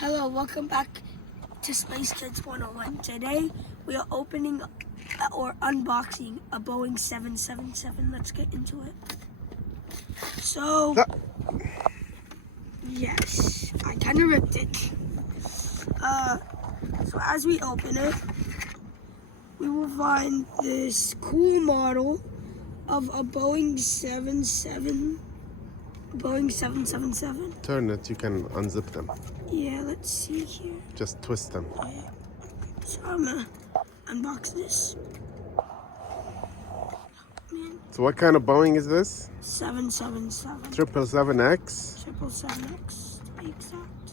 Hello, welcome back to Space Kids 101. Today we are opening or unboxing a Boeing 777. Let's get into it. So, yes, I kind of ripped it. So as we open it, we will find this cool model of a Boeing 777. Turn it, you can unzip them. Yeah, let's see here. Just twist them. Yeah. So I'm gonna unbox this. Man. So what kind of Boeing is this? 777. 777X? 777X to be exact.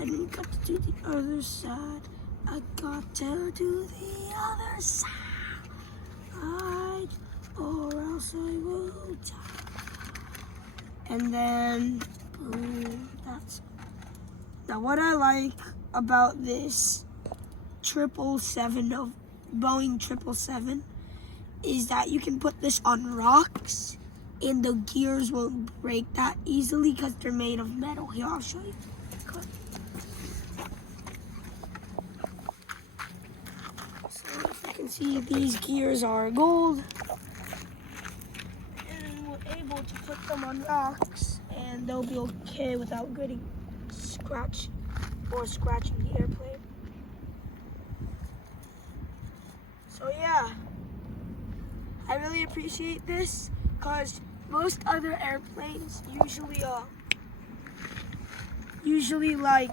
And we got to do the other side. I got to do the other side. Or else I will die. And then, boom, that's it. Now what I like about this 777 of Boeing 777 is that you can put this on rocks and the gears won't break that easily because they're made of metal. Here, I'll show you. So if you can see, these gears are gold. And we're able to put them on rocks and they'll be okay without getting scratched or scratching the airplane. So yeah, I really appreciate this because most other airplanes usually like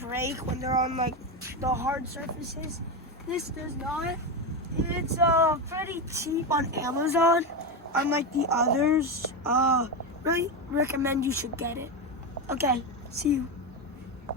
break when they're on like the hard surfaces. This does not. It's pretty cheap on Amazon, unlike the others. Really recommend you should get it. Okay, see you.